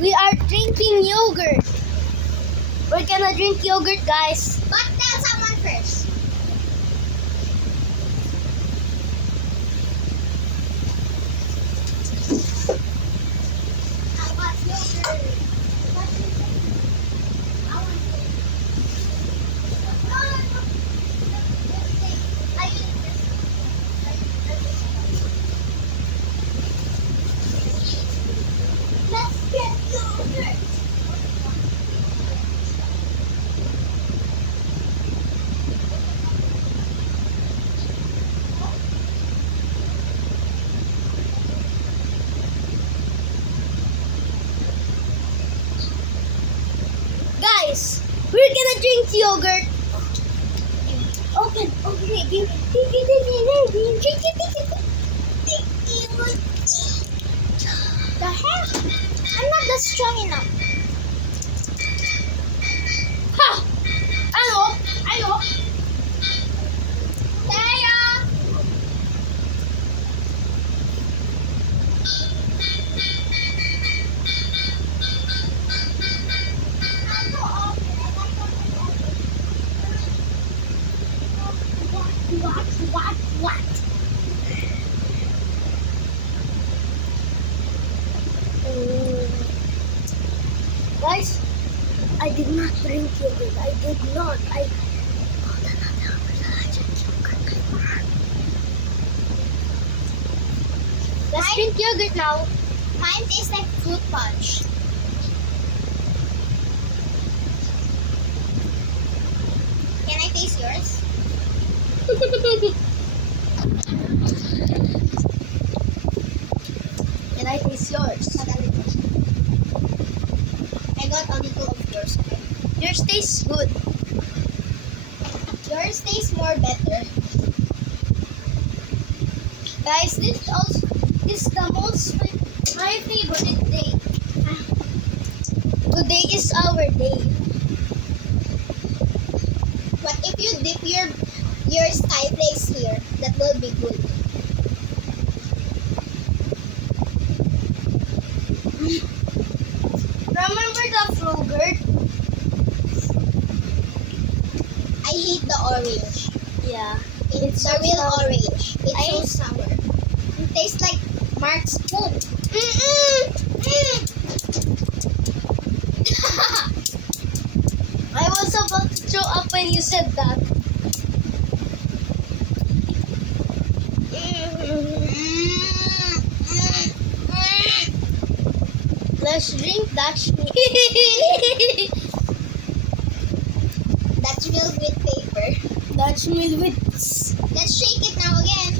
We are drinking yogurt. We're gonna drink yogurt, guys. But tell someone first. I want yogurt. I want Let's get yogurt. Guys, we're gonna drink yogurt. Open, drink it. The hell? I'm not that strong enough. Ha! Ano? Kaya! What? Guys, I did not drink yogurt. I did not. Let's drink yogurt now. Mine tastes like fruit punch. Can I taste yours? Can I taste yours? I got only two of yours. Okay? Yours tastes good. Yours tastes more better. Guys, this is the most my favorite day. Today is our day. But if you dip your sky flakes here, that will be good. Remember the Frogurt? I hate the orange. Yeah. It's the real orange. It's so sour. It tastes like Mark's poop. I was about to throw up when you said that. Let's drink that shit. That's milk with paper. That's milk with... Let's shake it now again.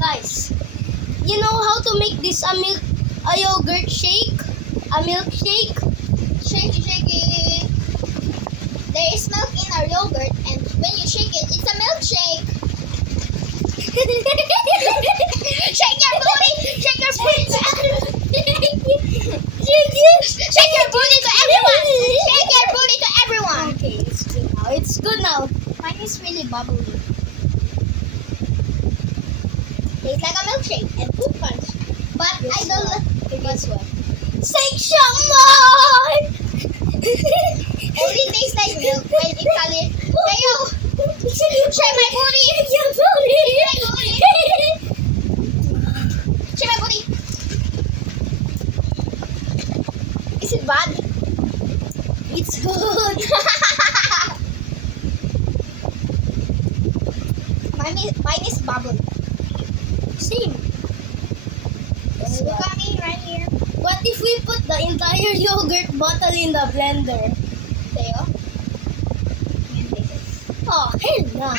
Guys, you know how to make this a yogurt shake? A milkshake? Shake it. There is milk in our yogurt, and when you shake it, it's a milkshake. Shake your booty! Shake your booty to everyone! Shake your booty to everyone! Shake your booty to everyone! Okay, it's good now. It's good now. Mine is really bubbly. Tastes like a milkshake and fruit punch. But I don't like Guess what? section more! Only tastes like milk when it's a little. Kayo! Shake my booty! Shake my booty! Shake my booty! Is it bad? It's good. Mine is bubbly. Same. Look at me right here. What if we put the entire yogurt bottle in the blender? Tayo. Oh, hell no.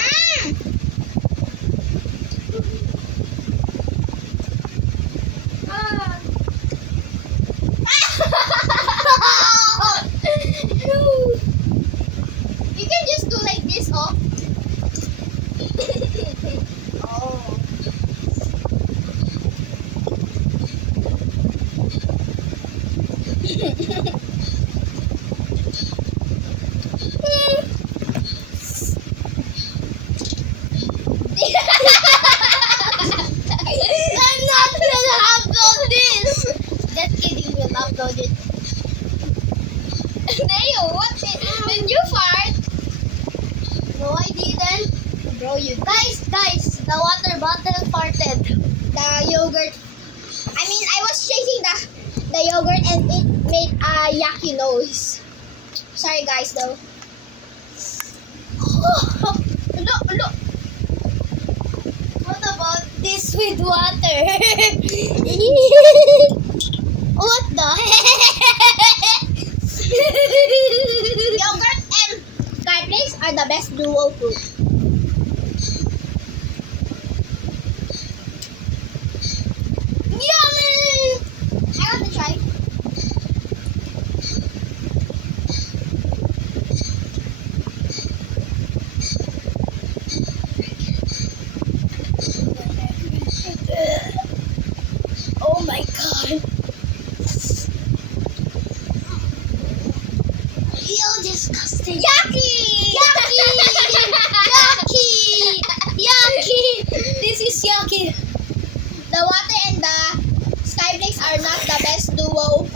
You can just do like this, oh. Oh. upload it. Neo, what did you fart? No, I didn't. Bro, you Guys, the water bottle farted. the yogurt. I mean, I was shaking the yogurt and it made a yucky noise. Sorry guys though. Look. What about this with water? What the Yogurt and Skyflakes are the best duo food. Yummy! I want to try. Oh my god. You're disgusting. Yucky! Yucky! This is yucky. The water and the Skyflakes are not the best duo.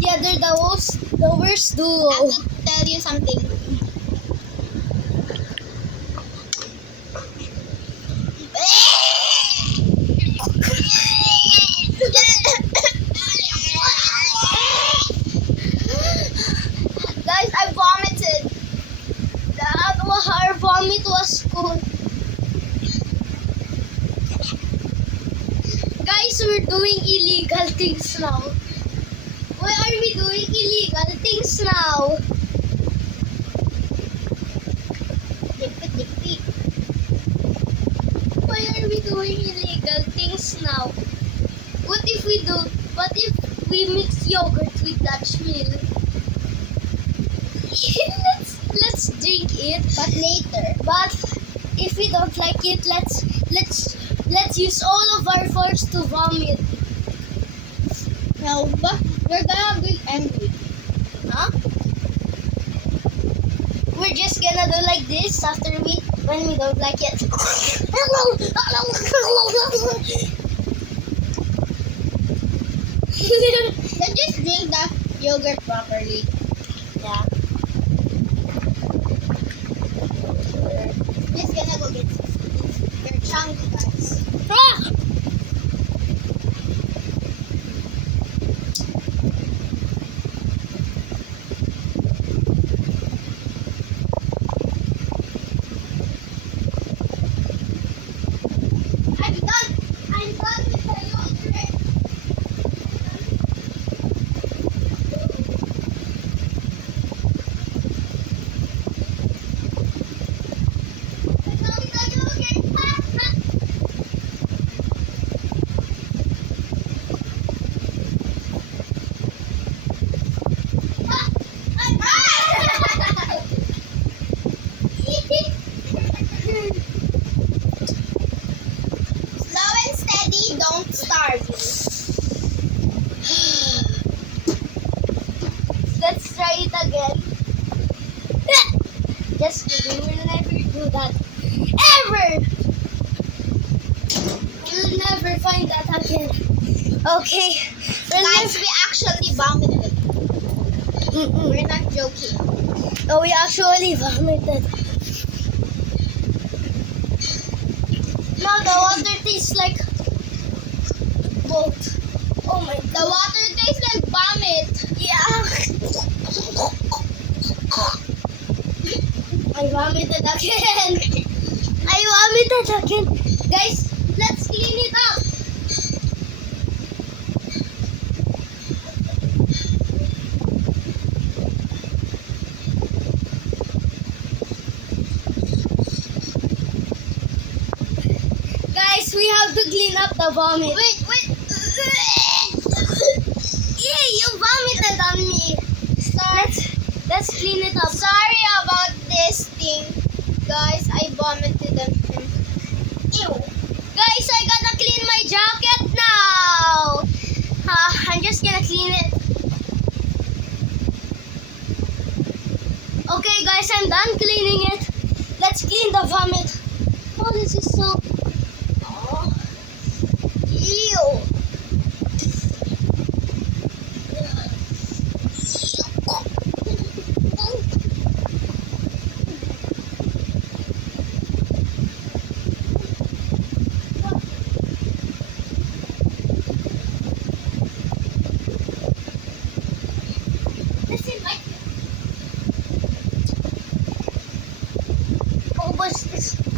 Yeah, they're the worst duo. I have to tell you something. Guys, I vomited. Our vomit was cool. Guys, we're doing illegal things now. Why are we doing illegal things now? Dip. Why are we doing illegal things now? What if we mix yogurt with Dutch milk? let's drink it. But later. But if we don't like it, let's use all of our force to vomit. No, but we're gonna be angry. Huh? We're just gonna do like this when we don't like it. Let's just drink the yogurt properly. Yeah. Let's gonna go get your chunky guys. Ah! I'm done with the yogurt. Slow and steady, don't starve you. Let's try it again. Just kidding, we'll never do that. Ever! We'll never find that again. Okay. Guys, we actually vomited. Mm-mm. We're not joking. Oh, we actually vomited. Now the water tastes like both. Oh my The god. water tastes like vomit. Yeah. I vomited again. I vomited again. Guys, let's clean it up. Guys, we have to clean up the vomit. Wait. Yeah, you vomited on me. Let's clean it up. Sorry about this thing. Guys, I vomited on him. Ew. Guys, I gotta clean my jacket now. I'm just gonna clean it. Okay, guys, I'm done cleaning it. Let's clean the vomit. Oh, this is so. Oh. Ew.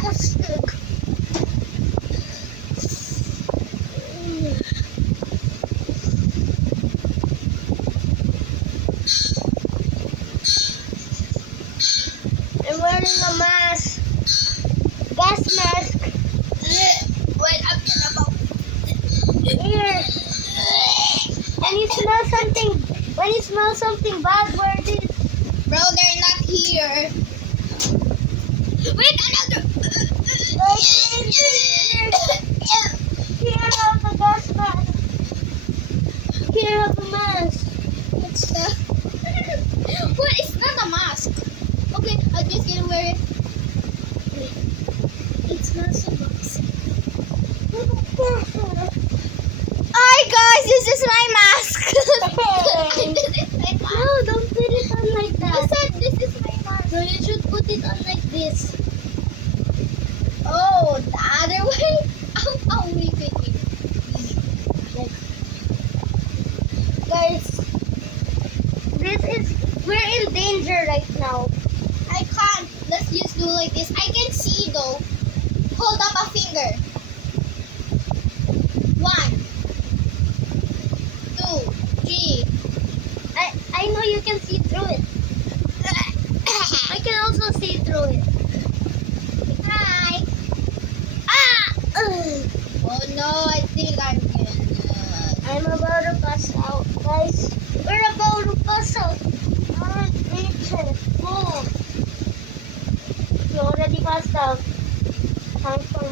Astig. I'm wearing a mask. Gas mask. Wait, I'm gonna go. Here. When you smell something, bad, where it is? Bro, they're not here. Wait, another. Here, have the gas mask. Here, have a mask. What's that? What? It's not a mask. Okay, I'm just gonna wear it. It smells so good. Hi guys, this is my mask. This is my mask. No, don't put it on like I that. said this is my mask. No, you should put it on like this. Oh, the other way? Oh, wait. Like, guys, we're in danger right now. I can't. Let's just do like this. I can see though. Hold up a finger. 1, 2, 3. I know you can see through it. I can also see through it. Hi. Ah! Oh no, I think I'm gonna. I'm about to pass out, guys. We're about to pass out. Ah, nature. Oh. You already passed out. Time for